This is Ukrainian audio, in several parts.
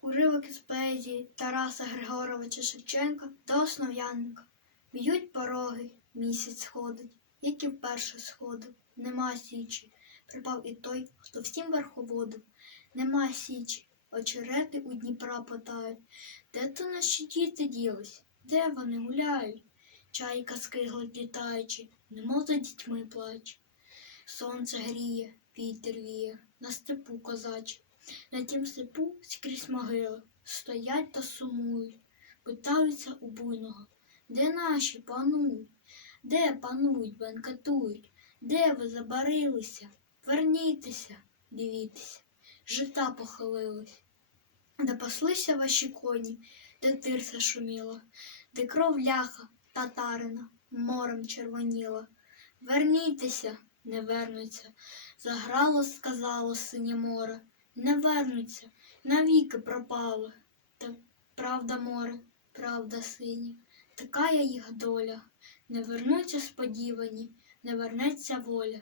Уривок із поезії Тараса Григоровича Шевченка до Основ'яненка. Б'ють пороги, місяць сходить, як і вперше сходив. Нема січі. Припав і той, хто всім верховодив. Нема січі. Очерети у Дніпра потають. Де то наші діти ділись? Де вони гуляють? Чайка скиглить літаючи, немов за дітьми плаче. Сонце гріє, вітер віє, на степу козаче. На тім степу скрізь могили, стоять та сумують, питаються у буйного, де наші панують, де панують, бенкетують, де ви забарилися? Вернітеся, дивіться, жита похилились, де паслися ваші коні, де тирса шуміла, де кров ляха татарина морем червоніла. Вернітеся, не вернуться, заграло, сказало синє море, не вернуться, навіки пропали. Та правда море, правда сині, така я їх доля. Не вернуться сподівані, не вернеться воля,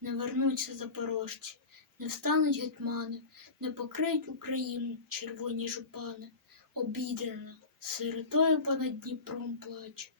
не вернуться запорожці, не встануть гетьмани, не покриють Україну червоні жупани, обідрана, сиротою понад Дніпром плаче.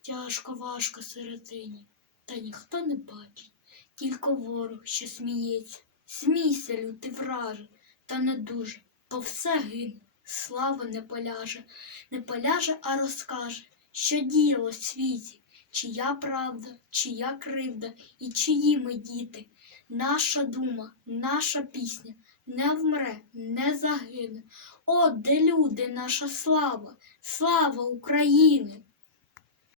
Тяжко, важко сиротині, та ніхто не бачить, тільки ворог, що сміється. Смійся, лютий враже, та не дуже, бо все гине, слава не поляже, не поляже, а розкаже, що діяло в світі, чия правда, чия кривда і чиї ми діти. Наша дума, наша пісня не вмре, не загине. О, де люди, наша слава, слава України!